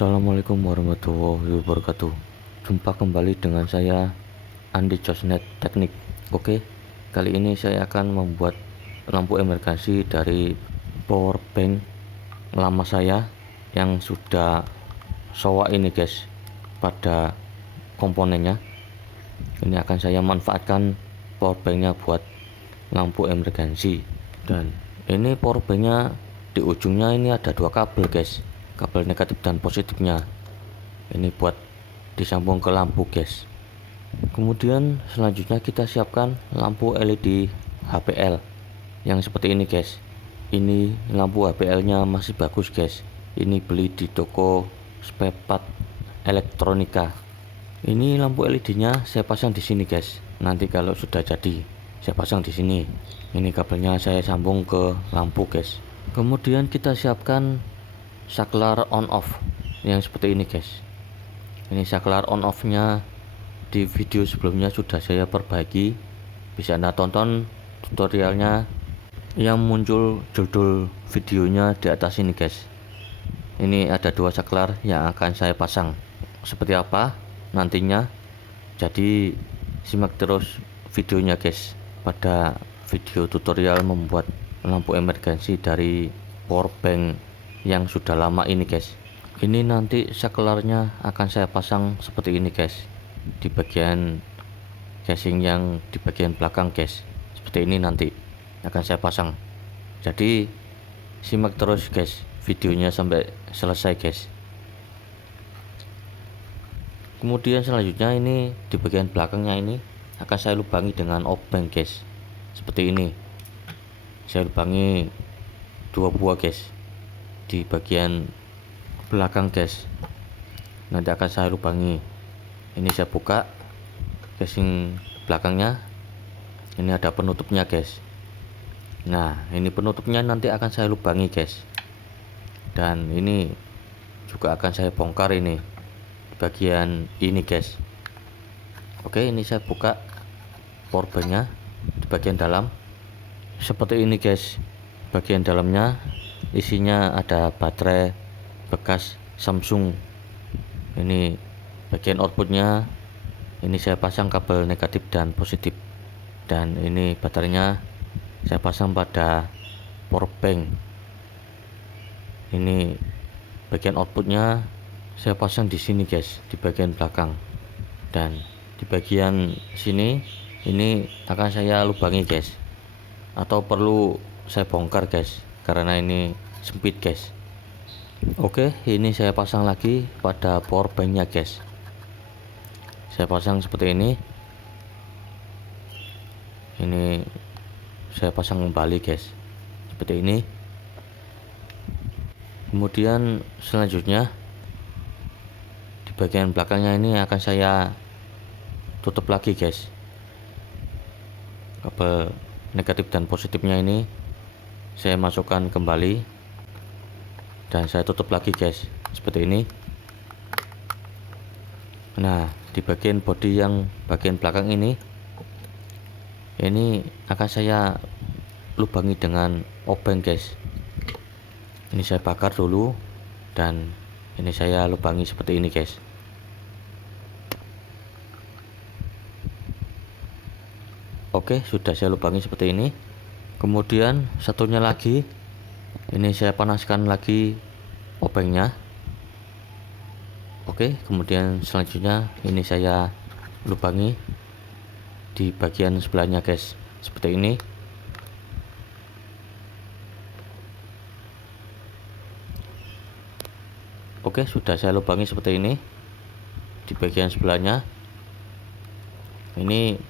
Assalamualaikum warahmatullahi wabarakatuh. Jumpa kembali dengan saya Andi Josnet Teknik. Oke, kali ini saya akan membuat lampu emergensi dari power bank lama saya yang sudah soak ini guys, pada komponennya. Ini akan saya manfaatkan power banknya buat lampu emergensi. Dan ini power banknya di ujungnya ini ada dua kabel guys, kabel negatif dan positifnya. Ini buat disambung ke lampu guys. Kemudian selanjutnya kita siapkan lampu LED HPL yang seperti ini guys. Ini lampu HPL nya masih bagus guys, ini beli di toko spare part elektronika. Ini lampu LED nya saya pasang di sini guys, nanti kalau sudah jadi saya pasang di sini. Ini kabelnya saya sambung ke lampu guys. Kemudian kita siapkan saklar on off yang seperti ini guys. Ini saklar on off nya di video sebelumnya sudah saya perbaiki, bisa Anda tonton tutorialnya yang muncul judul videonya di atas ini guys. Ini ada dua saklar yang akan saya pasang, seperti apa nantinya, jadi simak terus videonya guys. Pada video tutorial membuat lampu emergensi dari power bank yang sudah lama ini guys. Ini nanti saklarnya akan saya pasang seperti ini guys, di bagian casing yang di bagian belakang guys. Seperti ini nanti akan saya pasang, jadi simak terus guys videonya sampai selesai guys. Kemudian selanjutnya ini di bagian belakangnya ini akan saya lubangi dengan obeng guys, seperti ini. Saya lubangi dua buah guys di bagian belakang guys, nanti akan saya lubangi. Ini saya buka casing belakangnya, ini ada penutupnya guys. Nah, ini penutupnya nanti akan saya lubangi guys, dan ini juga akan saya bongkar ini bagian ini guys. Oke, ini saya buka power banknya di bagian dalam seperti ini guys. Bagian dalamnya isinya ada baterai bekas Samsung. Ini bagian outputnya, ini saya pasang kabel negatif dan positif, dan ini baterainya saya pasang pada power bank. Ini bagian outputnya saya pasang di sini guys, di bagian belakang, dan di bagian sini ini akan saya lubangi guys, atau perlu saya bongkar guys karena ini sempit guys. Oke, ini saya pasang lagi pada power banknya guys. Saya pasang seperti ini. Ini saya pasang kembali guys, seperti ini. Kemudian selanjutnya di bagian belakangnya ini akan saya tutup lagi guys. Kabel negatif dan positifnya ini saya masukkan kembali dan saya tutup lagi guys, seperti ini. Nah, di bagian bodi yang bagian belakang ini akan saya lubangi dengan obeng guys. Ini saya bakar dulu dan ini saya lubangi seperti ini guys. Oke, sudah saya lubangi seperti ini. Kemudian satunya lagi, ini saya panaskan lagi obengnya. Oke, kemudian selanjutnya ini saya lubangi di bagian sebelahnya guys, seperti ini. Oke, sudah saya lubangi seperti ini di bagian sebelahnya. Ini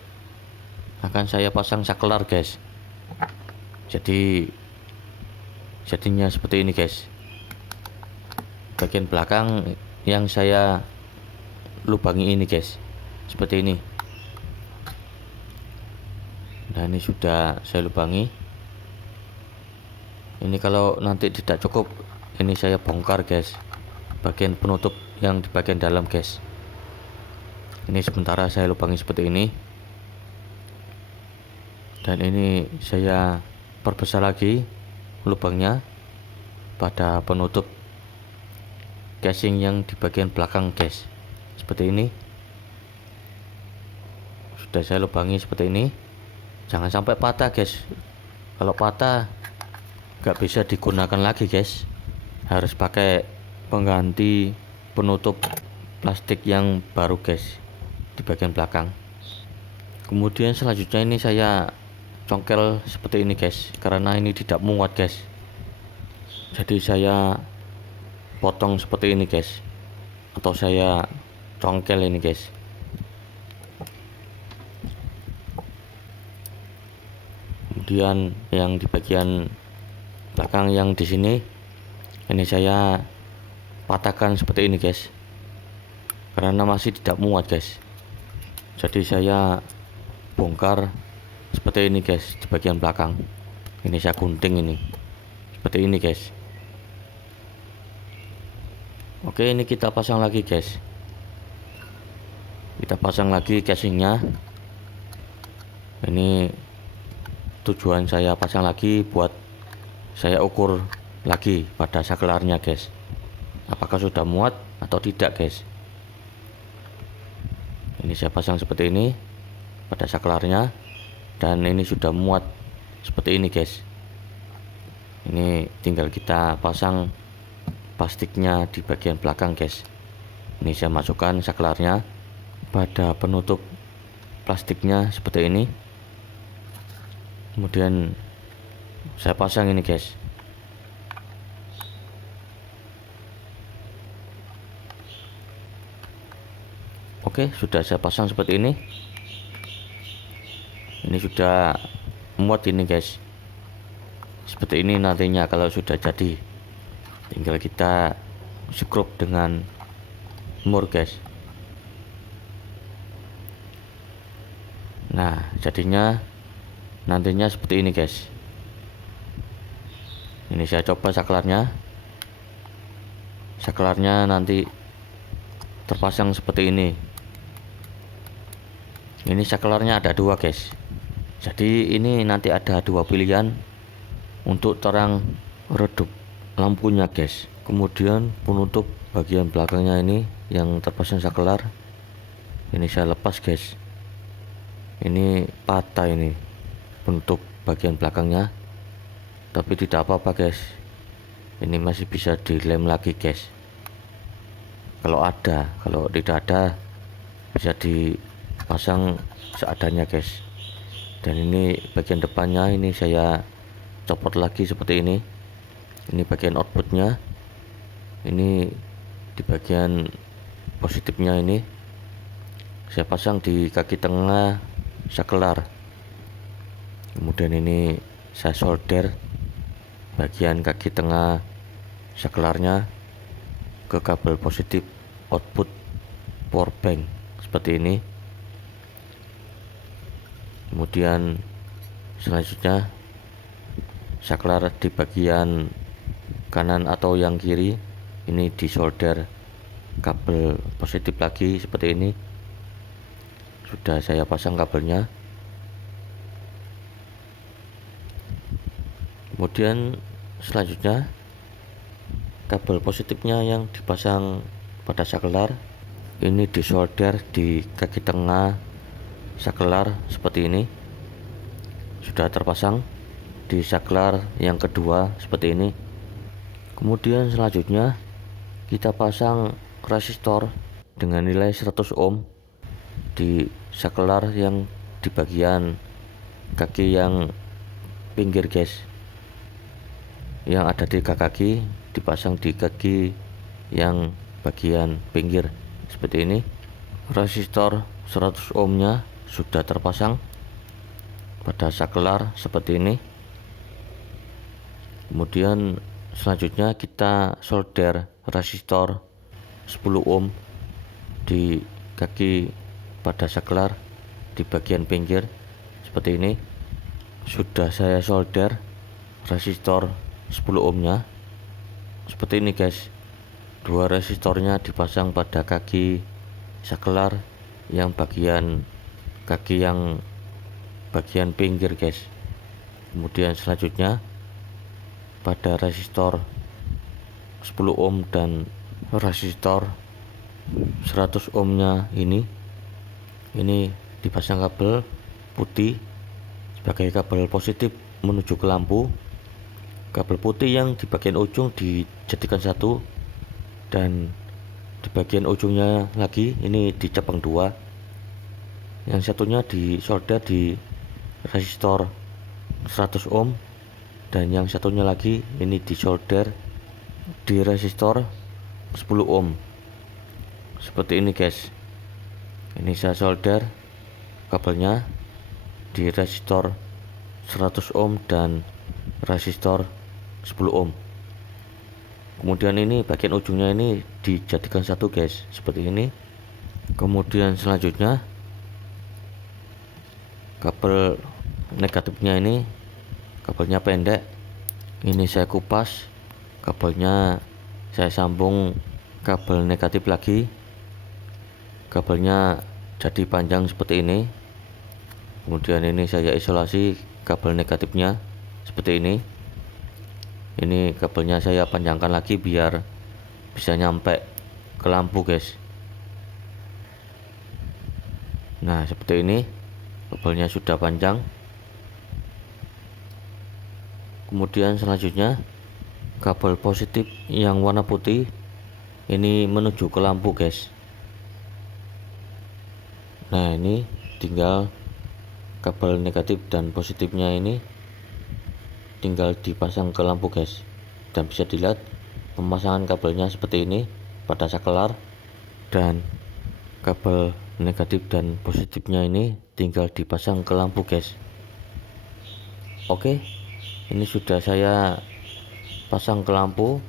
akan saya pasang saklar guys, jadi jadinya seperti ini guys. Bagian belakang yang saya lubangi ini guys, seperti ini. Nah, ini sudah saya lubangi. Ini kalau nanti tidak cukup, ini saya bongkar guys bagian penutup yang di bagian dalam guys. Ini sementara saya lubangi seperti ini, dan ini saya perbesar lagi lubangnya pada penutup casing yang di bagian belakang guys, seperti ini. Sudah saya lubangi seperti ini. Jangan sampai patah guys. Kalau patah nggak bisa digunakan lagi guys, harus pakai pengganti penutup plastik yang baru guys di bagian belakang. Kemudian selanjutnya ini saya congkel seperti ini guys, karena ini tidak muat guys, jadi saya potong seperti ini guys, atau saya congkel ini guys. Kemudian yang di bagian belakang yang di sini ini saya patahkan seperti ini guys, karena masih tidak muat guys, jadi saya bongkar seperti ini guys di bagian belakang. Ini saya gunting ini seperti ini guys. Oke, ini kita pasang lagi guys, kita pasang lagi casingnya. Ini tujuan saya pasang lagi buat saya ukur lagi pada saklarnya guys, apakah sudah muat atau tidak guys. Ini saya pasang seperti ini pada saklarnya, dan ini sudah muat seperti ini guys. Ini tinggal kita pasang plastiknya di bagian belakang guys. Ini saya masukkan saklarnya pada penutup plastiknya seperti ini. Kemudian saya pasang ini guys. Oke, sudah saya pasang seperti ini. Ini sudah muat ini guys. Seperti ini nantinya kalau sudah jadi. Tinggal kita skrup dengan mur guys. Nah, jadinya nantinya seperti ini guys. Ini saya coba saklarnya. Saklarnya nanti terpasang seperti ini. Ini saklarnya ada dua guys, jadi ini nanti ada dua pilihan untuk terang redup lampunya guys. Kemudian penutup bagian belakangnya ini yang terpasang saklar, ini saya lepas guys. Ini patah ini penutup bagian belakangnya, tapi tidak apa-apa guys, ini masih bisa dilem lagi guys kalau ada. Kalau tidak ada bisa dipasang seadanya guys. Dan ini bagian depannya ini saya copot lagi seperti ini. Ini bagian outputnya, ini di bagian positifnya ini saya pasang di kaki tengah saklar. Kemudian ini saya solder bagian kaki tengah saklarnya ke kabel positif output power bank seperti ini. Kemudian selanjutnya saklar di bagian kanan atau yang kiri ini disolder kabel positif lagi seperti ini. Sudah saya pasang kabelnya. Kemudian selanjutnya kabel positifnya yang dipasang pada saklar ini disolder di kaki tengah saklar seperti ini. Sudah terpasang di saklar yang kedua seperti ini. Kemudian selanjutnya kita pasang resistor dengan nilai 100 ohm di saklar yang di bagian kaki yang pinggir guys. Yang ada 3 kaki dipasang di kaki yang bagian pinggir seperti ini. Resistor 100 ohmnya sudah terpasang pada saklar seperti ini. Kemudian selanjutnya kita solder resistor 10 ohm di kaki pada saklar di bagian pinggir seperti ini. Sudah saya solder resistor 10 ohmnya seperti ini guys. Dua resistornya dipasang pada kaki saklar yang bagian kaki yang bagian pinggir guys. Kemudian selanjutnya pada resistor 10 ohm dan resistor 100 ohmnya ini dipasang kabel putih sebagai kabel positif menuju ke lampu. Kabel putih yang di bagian ujung dijadikan satu, dan di bagian ujungnya lagi ini dicabang dua. Yang satunya disolder di resistor 100 ohm, dan yang satunya lagi ini disolder di resistor 10 ohm. Seperti ini guys. Ini saya solder kabelnya di resistor 100 ohm dan resistor 10 ohm. Kemudian ini bagian ujungnya ini dijadikan satu guys, seperti ini. Kemudian selanjutnya kabel negatifnya ini, kabelnya pendek, ini saya kupas, kabelnya saya sambung kabel negatif lagi, kabelnya jadi panjang seperti ini. Kemudian ini saya isolasi kabel negatifnya seperti ini. Ini kabelnya saya panjangkan lagi biar bisa nyampe ke lampu guys. Nah seperti ini, kabelnya sudah panjang. Kemudian selanjutnya kabel positif yang warna putih ini menuju ke lampu guys. Nah ini tinggal kabel negatif dan positifnya ini tinggal dipasang ke lampu guys, dan bisa dilihat pemasangan kabelnya seperti ini pada saklar, dan kabel negatif dan positifnya ini tinggal dipasang ke lampu guys. Oke, ini sudah saya pasang ke lampu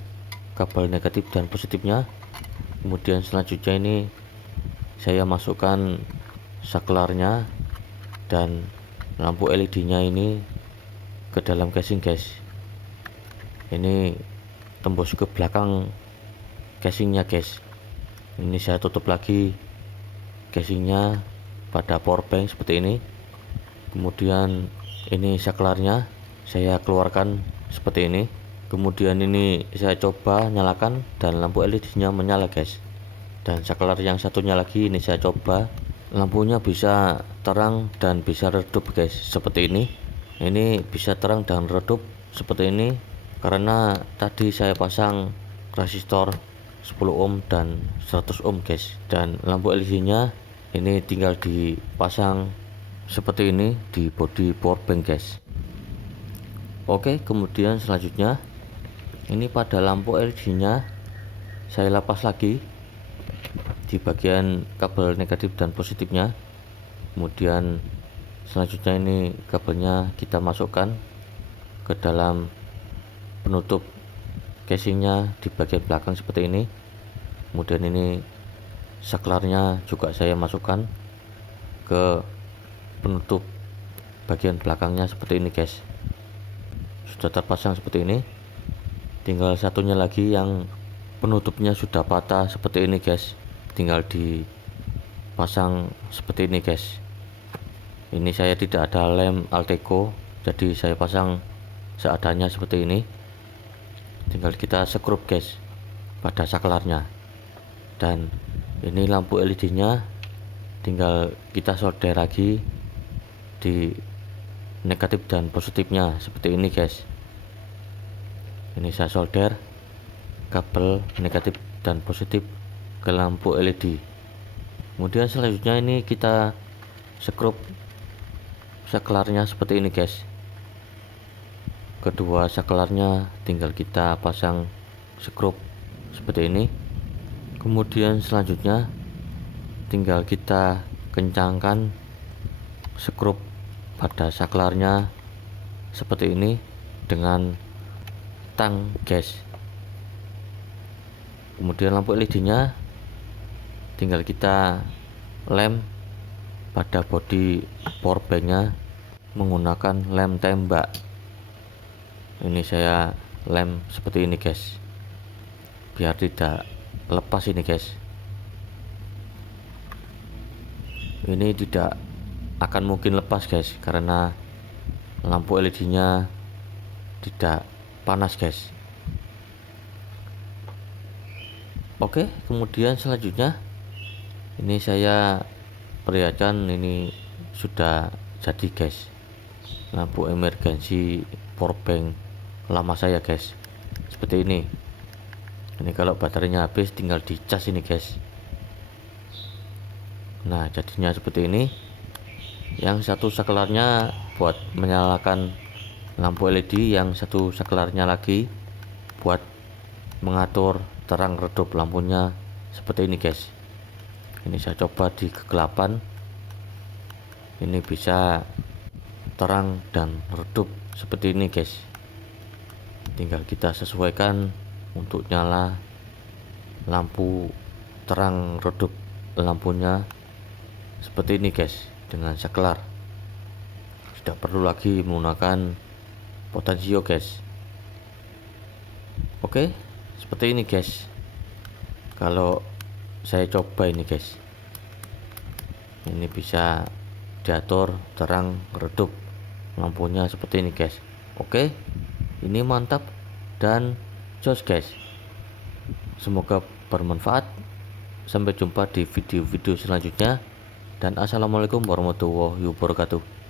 kabel negatif dan positifnya. Kemudian selanjutnya ini saya masukkan saklarnya dan lampu LED nya ini ke dalam casing guys. Ini tembus ke belakang casingnya guys. Ini saya tutup lagi casingnya pada power bank seperti ini. Kemudian ini saklarnya saya keluarkan seperti ini. Kemudian ini saya coba nyalakan dan lampu LED nya menyala guys. Dan saklar yang satunya lagi ini saya coba, lampunya bisa terang dan bisa redup guys, seperti ini. Ini bisa terang dan redup seperti ini karena tadi saya pasang resistor 10 ohm dan 100 ohm guys, dan lampu LED nya ini tinggal dipasang seperti ini di bodi power bank guys. Oke, kemudian selanjutnya ini pada lampu LED nya saya lepas lagi di bagian kabel negatif dan positifnya. Kemudian selanjutnya ini kabelnya kita masukkan ke dalam penutup casingnya di bagian belakang seperti ini. Kemudian ini saklarnya juga saya masukkan ke penutup bagian belakangnya seperti ini guys. Sudah terpasang seperti ini, tinggal satunya lagi yang penutupnya sudah patah seperti ini guys, tinggal dipasang seperti ini guys. Ini saya tidak ada lem Alteco, jadi saya pasang seadanya seperti ini. Tinggal kita skrup guys pada saklarnya, dan ini lampu LED nya tinggal kita solder lagi di negatif dan positifnya seperti ini guys. Ini saya solder kabel negatif dan positif ke lampu LED. Kemudian selanjutnya ini kita skrup saklarnya seperti ini guys. Kedua saklarnya tinggal kita pasang skrup seperti ini. Kemudian selanjutnya tinggal kita kencangkan skrup pada saklarnya seperti ini dengan tang guys. Kemudian lampu LED nya tinggal kita lem pada bodi power bank nya menggunakan lem tembak. Ini saya lem seperti ini guys, biar tidak lepas ini guys. Ini tidak akan mungkin lepas guys karena lampu LED nya tidak panas guys. Oke, kemudian selanjutnya ini saya perlihatkan, ini sudah jadi guys, lampu emergency powerbank lama saya guys, seperti ini. Ini kalau baterainya habis tinggal dicas ini guys. Nah, jadinya seperti ini. Yang satu saklarnya buat menyalakan lampu LED, yang satu saklarnya lagi buat mengatur terang redup lampunya, seperti ini guys. Ini saya coba di kegelapan, ini bisa terang dan redup seperti ini guys. Tinggal kita sesuaikan untuk nyala lampu terang redup lampunya seperti ini guys, dengan saklar. Tidak perlu lagi menggunakan potensio guys. Oke, seperti ini guys. Kalau saya coba ini guys, ini bisa diatur terang redup lampunya seperti ini guys. Oke, ini mantap dan jos guys. Semoga bermanfaat. Sampai jumpa di video-video selanjutnya, dan assalamualaikum warahmatullahi wabarakatuh.